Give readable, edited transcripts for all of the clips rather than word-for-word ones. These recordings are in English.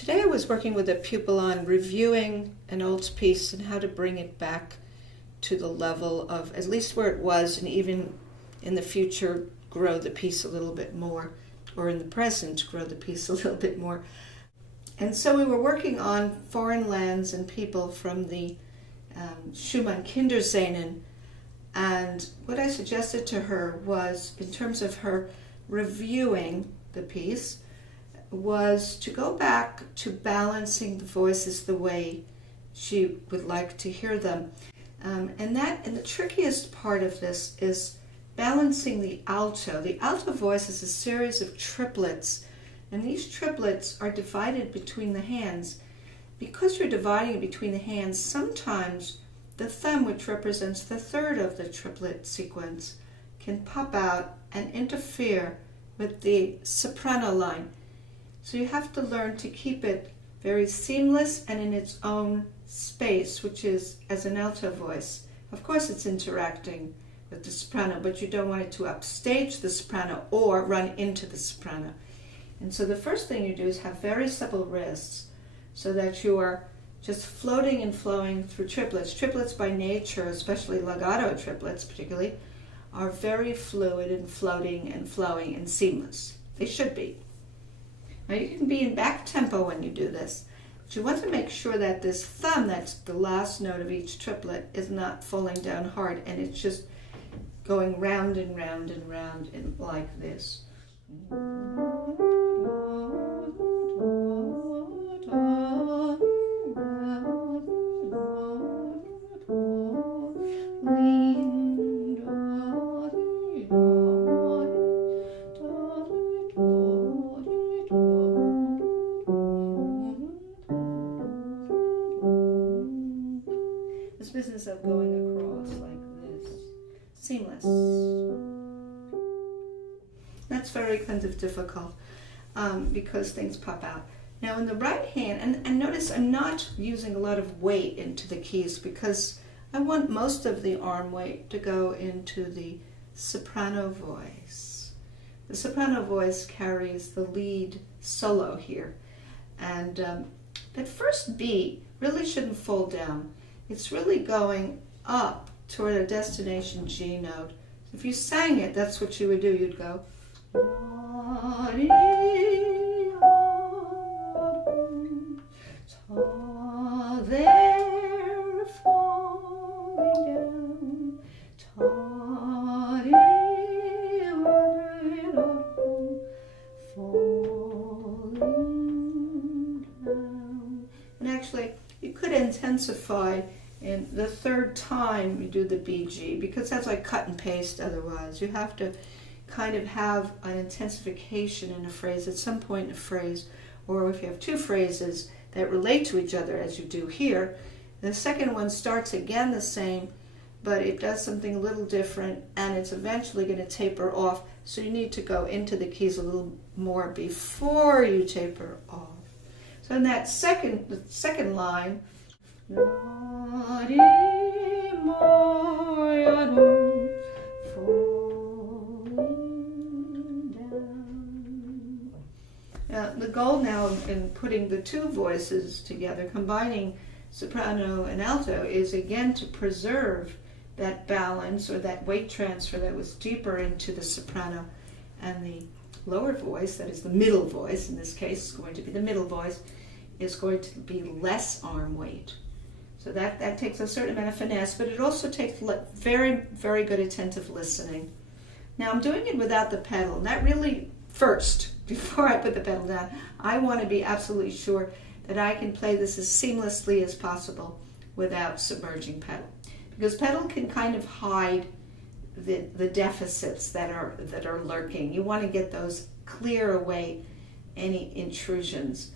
Today I was working with a pupil on reviewing an old piece and how to bring it back to the level of at least where it was, and even in the future grow the piece a little bit more, or in the present grow the piece a little bit more. And so we were working on foreign lands and people from the Schumann Kinderszenen, and what I suggested to her was, in terms of her reviewing the piece, was to go back to balancing the voices the way she would like to hear them. And the trickiest part of this is balancing the alto. The alto voice is a series of triplets, and these triplets are divided between the hands. Because you're dividing it between the hands, sometimes the thumb, which represents the third of the triplet sequence, can pop out and interfere with the soprano line. So you have to learn to keep it very seamless and in its own space, which is as an alto voice. Of course it's interacting with the soprano, but you don't want it to upstage the soprano or run into the soprano. And so the first thing you do is have very supple wrists so that you are just floating and flowing through triplets. Triplets by nature, especially legato triplets particularly, are very fluid and floating and flowing and seamless. They should be. Now you can be in back tempo when you do this, but you want to make sure that this thumb, that's the last note of each triplet, is not falling down hard, and it's just going round and round and round and like this. Business of going across like this, seamless. That's very kind of difficult because things pop out. Now in the right hand, and notice I'm not using a lot of weight into the keys because I want most of the arm weight to go into the soprano voice. The soprano voice carries the lead solo here, and that first beat really shouldn't fall down. It's really going up toward a destination G note. If you sang it, that's what you would do. You'd go, they're falling down, falling down. And actually, you could intensify in the third time you do the BG, because that's like cut and paste otherwise. You have to kind of have an intensification in a phrase at some point in a phrase, or if you have two phrases that relate to each other as you do here, the second one starts again the same, but it does something a little different, and it's eventually going to taper off, so you need to go into the keys a little more before you taper off. So in that second line, now, the goal now in putting the two voices together, combining soprano and alto, is again to preserve that balance or that weight transfer that was deeper into the soprano, and the lower voice, that is the middle voice, in this case is going to be the middle voice, is going to be less arm weight. So that takes a certain amount of finesse, but it also takes very, very good attentive listening. Now I'm doing it without the pedal, and that really first, before I put the pedal down, I want to be absolutely sure that I can play this as seamlessly as possible without submerging pedal. Because pedal can kind of hide the deficits that are lurking. You want to get those, clear away any intrusions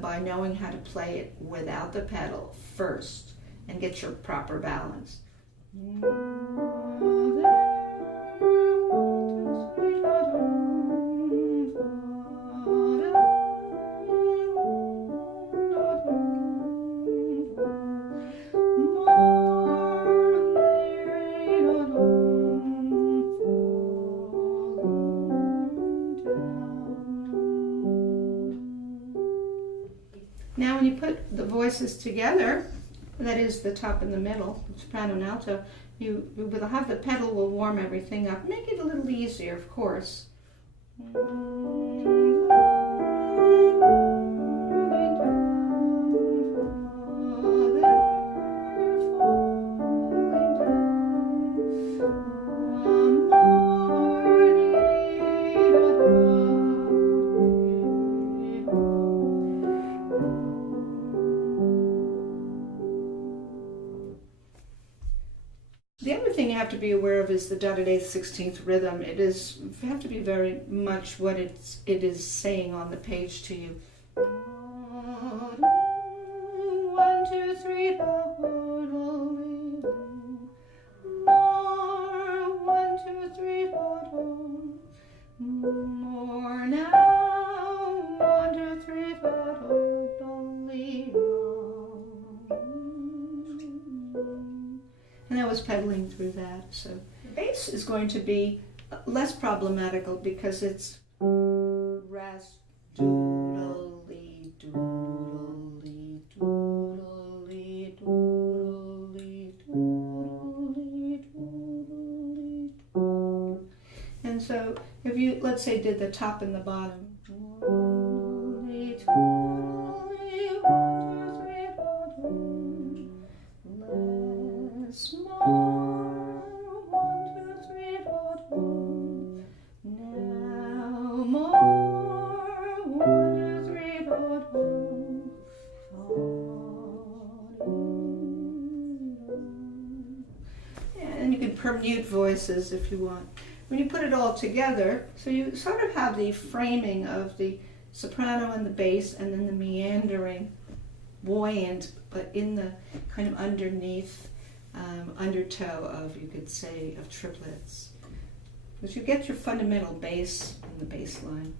by knowing how to play it without the pedal first and get your proper balance. Now when you put the voices together, that is the top and the middle, soprano and alto, you will have the pedal will warm everything up. Make it a little easier, of course. The other thing you have to be aware of is the dotted 8th, 16th rhythm. You have to be very much what it is saying on the page to you. 1, 2, 3, 4, 1, 2, 3, 4, more now. 1, 2, 3, 4, and I was pedaling through that. So the bass is going to be less problematical because it's ras, doodly, doodly, doodly, doodly, doodly, doodly, doodly. And so if you, let's say, did the top and the bottom. Permute voices if you want. When you put it all together, so you sort of have the framing of the soprano and the bass, and then the meandering, buoyant, but in the kind of underneath undertow of, you could say, of triplets. Because you get your fundamental bass in the bass line.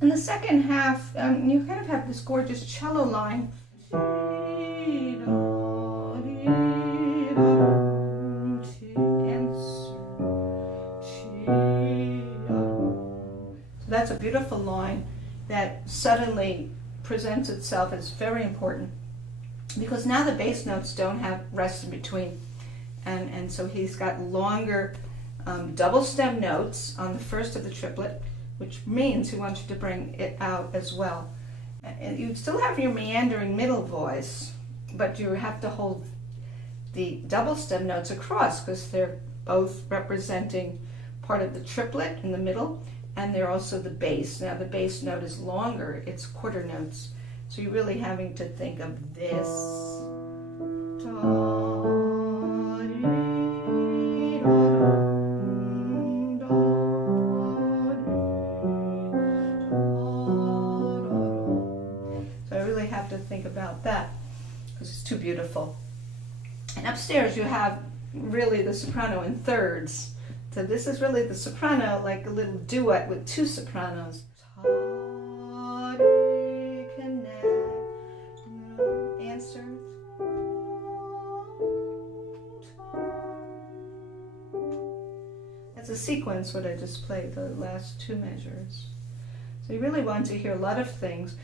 In the second half, you kind of have this gorgeous cello line. So that's a beautiful line that suddenly presents itself as very important, because now the bass notes don't have rest in between, and so he's got longer double stem notes on the first of the triplet, which means he wants you to bring it out as well. And you still have your meandering middle voice, but you have to hold the double stem notes across because they're both representing part of the triplet in the middle, and they're also the bass. Now the bass note is longer, it's quarter notes, so you're really having to think of this. Think about that because it's too beautiful. And upstairs you have really the soprano in thirds. So this is really the soprano, like a little duet with two sopranos. Answer. That's a sequence what I just played, the last two measures. So you really want to hear a lot of things.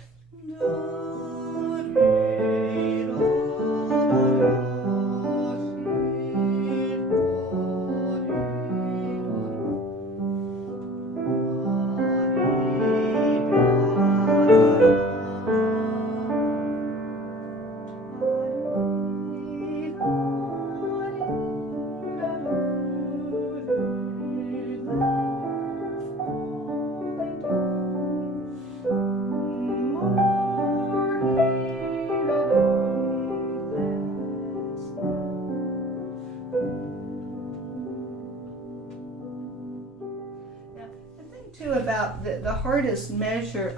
hardest measure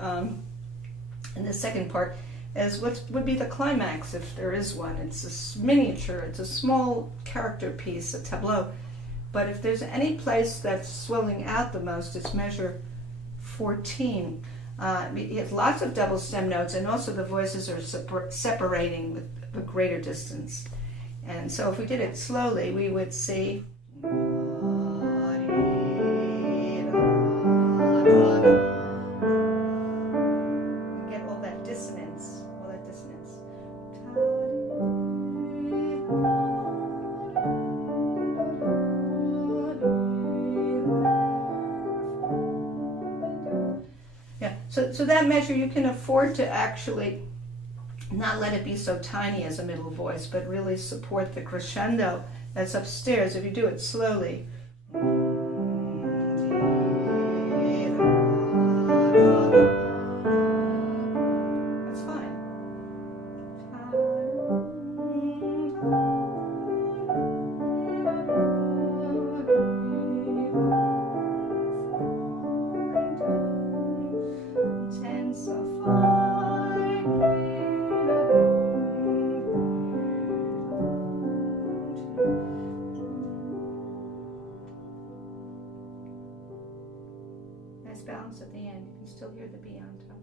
in the second part is what would be the climax, if there is one. It's a miniature, it's a small character piece, a tableau. But if there's any place that's swelling out the most, it's measure 14. It has lots of double stem notes, and also the voices are separating with a greater distance. And so if we did it slowly, we would see. Get all that dissonance, all that dissonance. Yeah, so that measure you can afford to actually not let it be so tiny as a middle voice, but really support the crescendo that's upstairs if you do it slowly. That's fine. Nice balance at the end. You can still hear the B on top.